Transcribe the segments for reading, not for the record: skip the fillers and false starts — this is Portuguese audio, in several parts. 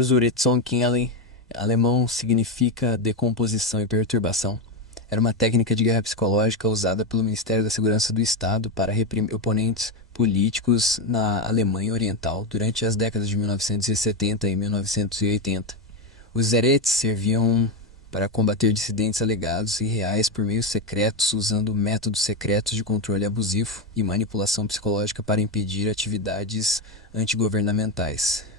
Zuretzonkenallen, alemão, significa decomposição e perturbação. Era uma técnica de guerra psicológica usada pelo Ministério da Segurança do Estado para reprimir oponentes políticos na Alemanha Oriental durante as décadas de 1970 e 1980. Os Zeretes serviam para combater dissidentes alegados e reais por meios secretos, usando métodos secretos de controle abusivo e manipulação psicológica para impedir atividades antigovernamentais.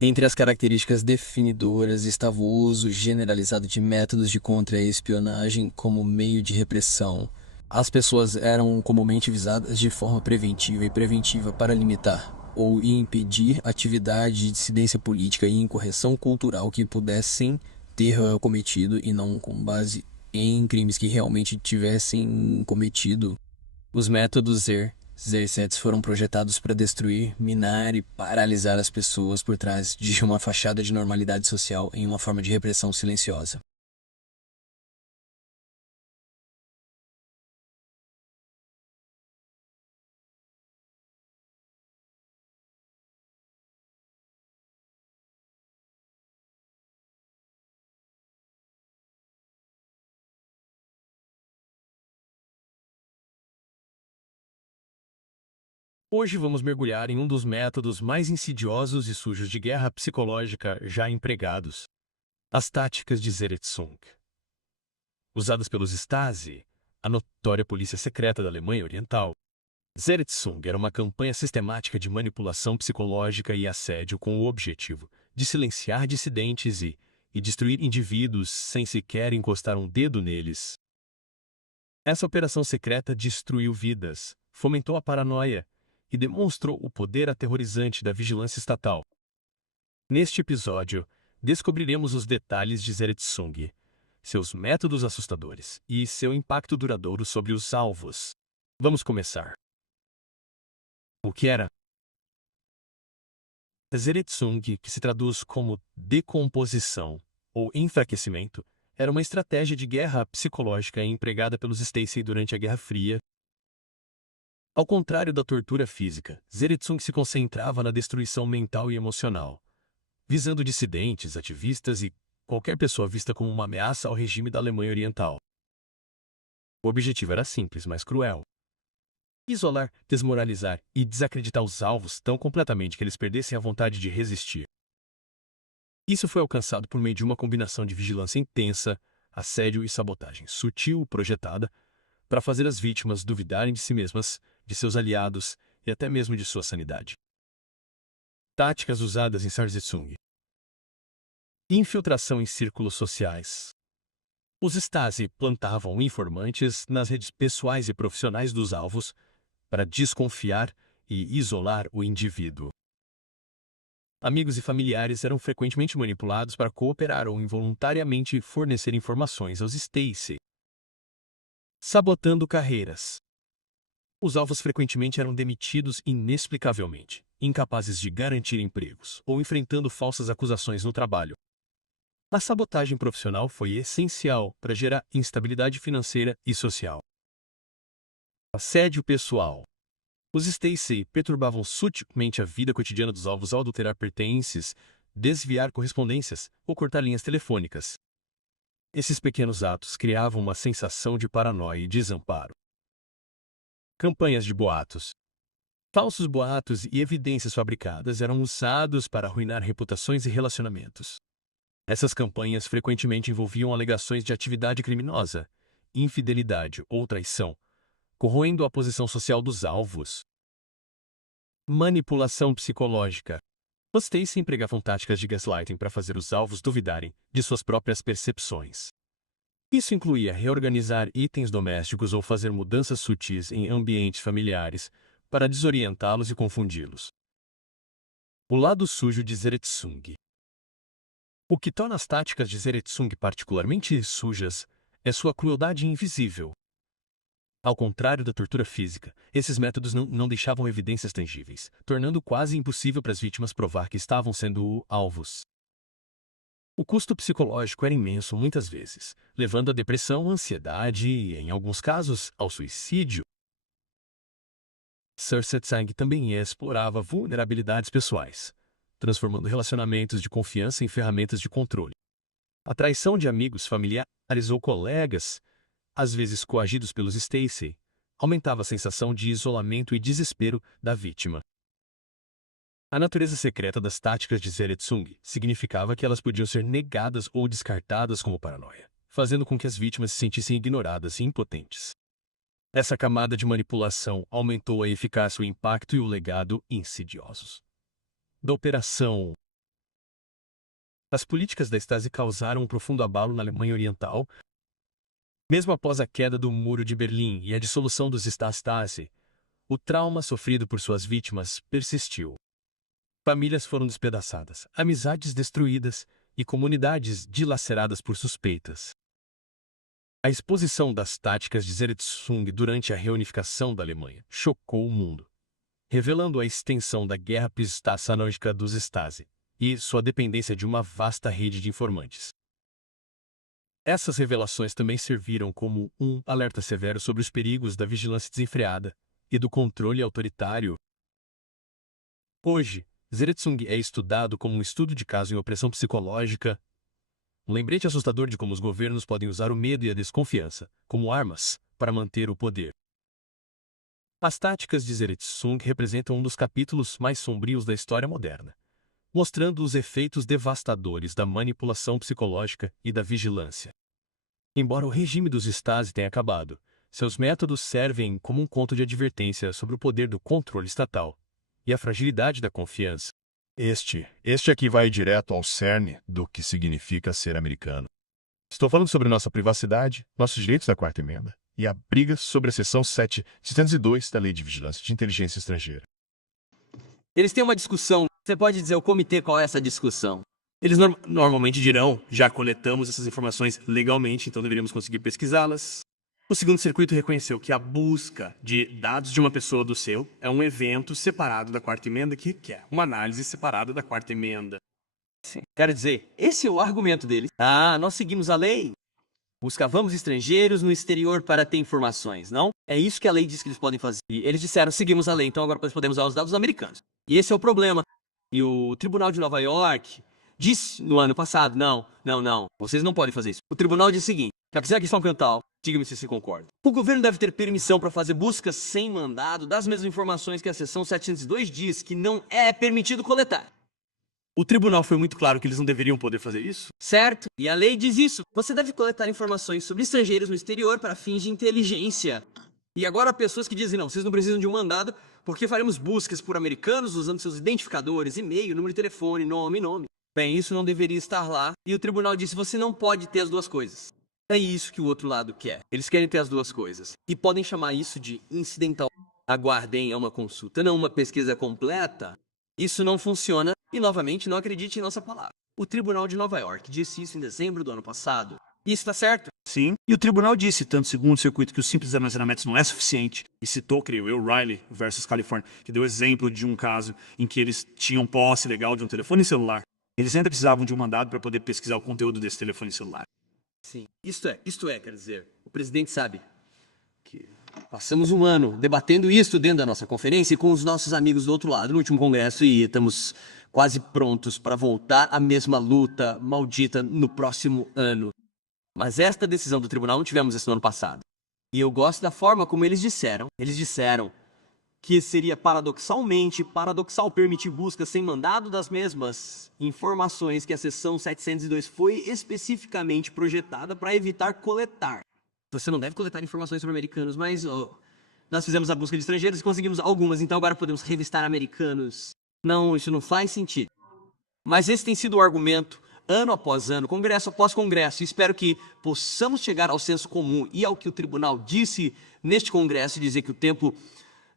Entre as características definidoras estava o uso generalizado de métodos de contra-espionagem como meio de repressão. As pessoas eram comumente visadas de forma preventiva e preventiva para limitar ou impedir atividade de dissidência política e incorreção cultural que pudessem ter cometido e não com base em crimes que realmente tivessem cometido. Os métodos Zersets foram projetados para destruir, minar e paralisar as pessoas por trás de uma fachada de normalidade social em uma forma de repressão silenciosa. Hoje vamos mergulhar em um dos métodos mais insidiosos e sujos de guerra psicológica já empregados: as táticas de Zeretsung. Usadas pelos Stasi, a notória polícia secreta da Alemanha Oriental, Zeretsung era uma campanha sistemática de manipulação psicológica e assédio com o objetivo de silenciar dissidentes e destruir indivíduos sem sequer encostar um dedo neles. Essa operação secreta destruiu vidas, fomentou a paranoia e demonstrou o poder aterrorizante da vigilância estatal. Neste episódio, descobriremos os detalhes de Zeretsung, seus métodos assustadores e seu impacto duradouro sobre os alvos. Vamos começar. O que era Zeretsung, que se traduz como decomposição ou enfraquecimento, era uma estratégia de guerra psicológica empregada pelos Stasi durante a Guerra Fria. Ao contrário da tortura física, Zeretsung se concentrava na destruição mental e emocional, visando dissidentes, ativistas e qualquer pessoa vista como uma ameaça ao regime da Alemanha Oriental. O objetivo era simples, mas cruel: isolar, desmoralizar e desacreditar os alvos tão completamente que eles perdessem a vontade de resistir. Isso foi alcançado por meio de uma combinação de vigilância intensa, assédio e sabotagem sutil projetada para fazer as vítimas duvidarem de si mesmas, de seus aliados e até mesmo de sua sanidade. Táticas usadas em Zeretsung: infiltração em círculos sociais. Os Stasi plantavam informantes nas redes pessoais e profissionais dos alvos para desconfiar e isolar o indivíduo. Amigos e familiares eram frequentemente manipulados para cooperar ou involuntariamente fornecer informações aos Stasi. Sabotando carreiras. Os alvos frequentemente eram demitidos inexplicavelmente, incapazes de garantir empregos ou enfrentando falsas acusações no trabalho. A sabotagem profissional foi essencial para gerar instabilidade financeira e social. Assédio pessoal. Os Stasi perturbavam sutilmente a vida cotidiana dos alvos ao adulterar pertences, desviar correspondências ou cortar linhas telefônicas. Esses pequenos atos criavam uma sensação de paranoia e desamparo. Campanhas de boatos. Falsos boatos e evidências fabricadas eram usados para arruinar reputações e relacionamentos. Essas campanhas frequentemente envolviam alegações de atividade criminosa, infidelidade ou traição, corroendo a posição social dos alvos. Manipulação psicológica. Os Stasi empregavam táticas de gaslighting para fazer os alvos duvidarem de suas próprias percepções. Isso incluía reorganizar itens domésticos ou fazer mudanças sutis em ambientes familiares para desorientá-los e confundi-los. O lado sujo de Zeretsung. O que torna as táticas de Zeretsung particularmente sujas é sua crueldade invisível. Ao contrário da tortura física, esses métodos não deixavam evidências tangíveis, tornando quase impossível para as vítimas provar que estavam sendo alvos. O custo psicológico era imenso muitas vezes, levando à depressão, ansiedade e, em alguns casos, ao suicídio. Zeretsung também explorava vulnerabilidades pessoais. transformando relacionamentos de confiança em ferramentas de controle. A traição de amigos, familiares ou colegas, às vezes coagidos pelos Stacey, aumentava a sensação de isolamento e desespero da vítima. A natureza secreta das táticas de Zeretsung significava que elas podiam ser negadas ou descartadas como paranoia, fazendo com que as vítimas se sentissem ignoradas e impotentes. Essa camada de manipulação aumentou a eficácia, o impacto e o legado insidiosos da operação. As políticas da Stasi causaram um profundo abalo na Alemanha Oriental. Mesmo após a queda do Muro de Berlim e a dissolução dos Stasi, o trauma sofrido por suas vítimas persistiu. Famílias foram despedaçadas, amizades destruídas e comunidades dilaceradas por suspeitas. A exposição das táticas de Zeretsung durante a reunificação da Alemanha chocou o mundo, revelando a extensão da guerra psicológica dos Stasi e sua dependência de uma vasta rede de informantes. Essas revelações também serviram como um alerta severo sobre os perigos da vigilância desenfreada e do controle autoritário. Hoje, Zeretsung é estudado como um estudo de caso em opressão psicológica, um lembrete assustador de como os governos podem usar o medo e a desconfiança como armas para manter o poder. As táticas de Zeretsung representam um dos capítulos mais sombrios da história moderna, mostrando os efeitos devastadores da manipulação psicológica e da vigilância. Embora o regime dos Stasi tenha acabado, seus métodos servem como um conto de advertência sobre o poder do controle estatal e a fragilidade da confiança. Este aqui vai direto ao cerne do que significa ser americano. Estou falando sobre nossa privacidade, nossos direitos da Quarta Emenda e a briga sobre a seção 702 da Lei de Vigilância de Inteligência Estrangeira. Eles têm uma discussão. Você pode dizer ao comitê qual é essa discussão? Eles normalmente dirão: já coletamos essas informações legalmente, então deveríamos conseguir pesquisá-las. O segundo circuito reconheceu que a busca de dados de uma pessoa do seu é um evento separado da Quarta Emenda, que é uma análise separada da Quarta Emenda. Sim. Quero dizer, esse é o argumento deles. Nós seguimos a lei. Buscávamos estrangeiros no exterior para ter informações, não? É isso que a lei diz que eles podem fazer. E eles disseram, seguimos a lei, então agora nós podemos usar os dados americanos. E esse é o problema. E o Tribunal de Nova York disse no ano passado, não, vocês não podem fazer isso. O tribunal disse o seguinte, apesar da questão ambiental, diga-me se você concorda. O governo deve ter permissão para fazer buscas sem mandado das mesmas informações que a seção 702 diz que não é permitido coletar. O tribunal foi muito claro que eles não deveriam poder fazer isso? Certo, e a lei diz isso. Você deve coletar informações sobre estrangeiros no exterior para fins de inteligência. E agora há pessoas que dizem, não, vocês não precisam de um mandado porque faremos buscas por americanos usando seus identificadores, e-mail, número de telefone, nome. Bem, isso não deveria estar lá. E o tribunal disse, você não pode ter as duas coisas. É isso que o outro lado quer. Eles querem ter as duas coisas. E podem chamar isso de incidental. Aguardem, é uma consulta, não uma pesquisa completa. Isso não funciona. E, novamente, não acredite em nossa palavra. O Tribunal de Nova York disse isso em dezembro do ano passado. E isso está certo? Sim. E o tribunal disse, tanto segundo o circuito, que o simples armazenamento não é suficiente. E citou, creio eu, Riley versus Califórnia, que deu exemplo de um caso em que eles tinham posse legal de um telefone celular. Eles ainda precisavam de um mandado para poder pesquisar o conteúdo desse telefone celular. Sim. Isto é, quer dizer, o presidente sabe que passamos um ano debatendo isso dentro da nossa conferência e com os nossos amigos do outro lado, no último congresso, e estamos quase prontos para voltar à mesma luta maldita no próximo ano. Mas esta decisão do tribunal não tivemos esse no ano passado. E eu gosto da forma como eles disseram. Eles disseram que seria paradoxal permitir buscas sem mandado das mesmas informações que a seção 702 foi especificamente projetada para evitar coletar. Você não deve coletar informações sobre americanos, mas nós fizemos a busca de estrangeiros e conseguimos algumas, então agora podemos revistar americanos. Não, isso não faz sentido. Mas esse tem sido o argumento, ano após ano, congresso após congresso, e espero que possamos chegar ao senso comum e ao que o tribunal disse neste congresso e dizer que o tempo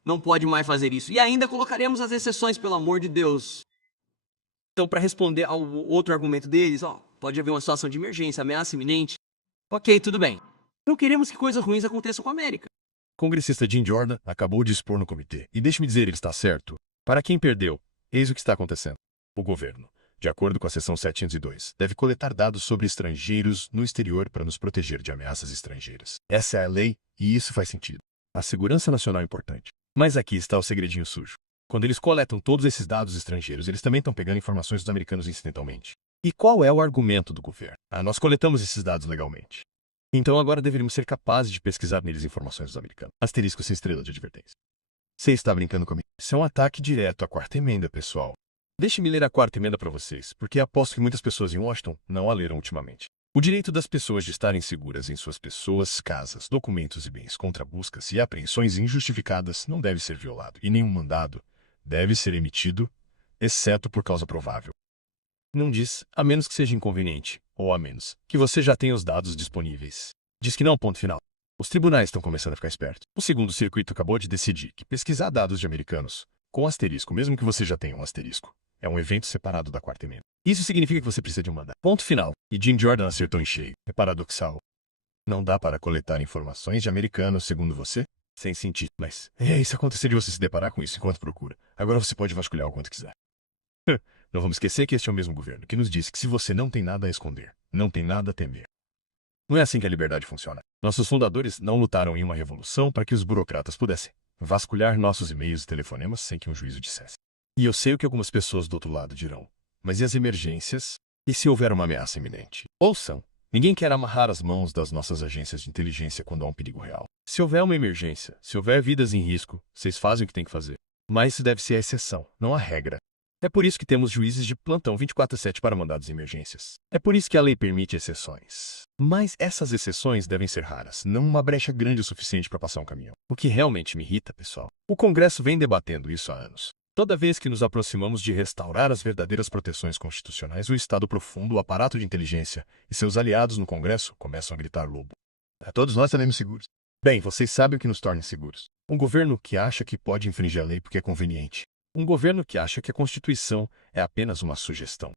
não pode mais fazer isso. E ainda colocaremos as exceções, pelo amor de Deus. Então, para responder ao outro argumento deles, pode haver uma situação de emergência, ameaça iminente. Ok, tudo bem. Não queremos que coisas ruins aconteçam com a América. O congressista Jim Jordan acabou de expor no comitê. E deixe-me dizer, ele está certo. Para quem perdeu, eis o que está acontecendo. O governo, de acordo com a seção 702, deve coletar dados sobre estrangeiros no exterior para nos proteger de ameaças estrangeiras. Essa é a lei e isso faz sentido. A segurança nacional é importante. Mas aqui está o segredinho sujo. Quando eles coletam todos esses dados estrangeiros, eles também estão pegando informações dos americanos incidentalmente. E qual é o argumento do governo? Nós coletamos esses dados legalmente. Então agora deveríamos ser capazes de pesquisar neles informações dos americanos. Asterisco sem estrela de advertência. Você está brincando comigo? Isso é um ataque direto à quarta emenda, pessoal. Deixe-me ler a quarta emenda para vocês, porque aposto que muitas pessoas em Washington não a leram ultimamente. O direito das pessoas de estarem seguras em suas pessoas, casas, documentos e bens contra buscas e apreensões injustificadas não deve ser violado, e nenhum mandado deve ser emitido, exceto por causa provável. Não diz, a menos que seja inconveniente, ou a menos que você já tenha os dados disponíveis. Diz que não, ponto final. Os tribunais estão começando a ficar espertos. O segundo circuito acabou de decidir que pesquisar dados de americanos, com asterisco, mesmo que você já tenha um asterisco, é um evento separado da quarta emenda. Isso significa que você precisa de um mandado. Ponto final. E Jim Jordan acertou em cheio. É paradoxal. Não dá para coletar informações de americanos, segundo você? Sem sentido. Mas isso acontecer de você se deparar com isso enquanto procura. Agora você pode vasculhar o quanto quiser. Não vamos esquecer que este é o mesmo governo que nos disse que se você não tem nada a esconder, não tem nada a temer. Não é assim que a liberdade funciona. Nossos fundadores não lutaram em uma revolução para que os burocratas pudessem vasculhar nossos e-mails e telefonemas sem que um juízo dissesse. E eu sei o que algumas pessoas do outro lado dirão. Mas e as emergências? E se houver uma ameaça iminente? Ouçam, ninguém quer amarrar as mãos das nossas agências de inteligência quando há um perigo real. Se houver uma emergência, se houver vidas em risco, vocês fazem o que tem que fazer. Mas isso deve ser a exceção, não a regra. É por isso que temos juízes de plantão 24/7 para mandados de emergências. É por isso que a lei permite exceções. Mas essas exceções devem ser raras, não uma brecha grande o suficiente para passar um caminhão. O que realmente me irrita, pessoal. O Congresso vem debatendo isso há anos. Toda vez que nos aproximamos de restaurar as verdadeiras proteções constitucionais, o Estado profundo, o aparato de inteligência e seus aliados no Congresso começam a gritar lobo. Todos nós estaremos seguros. Bem, vocês sabem o que nos torna inseguros. Um governo que acha que pode infringir a lei porque é conveniente. Um governo que acha que a Constituição é apenas uma sugestão.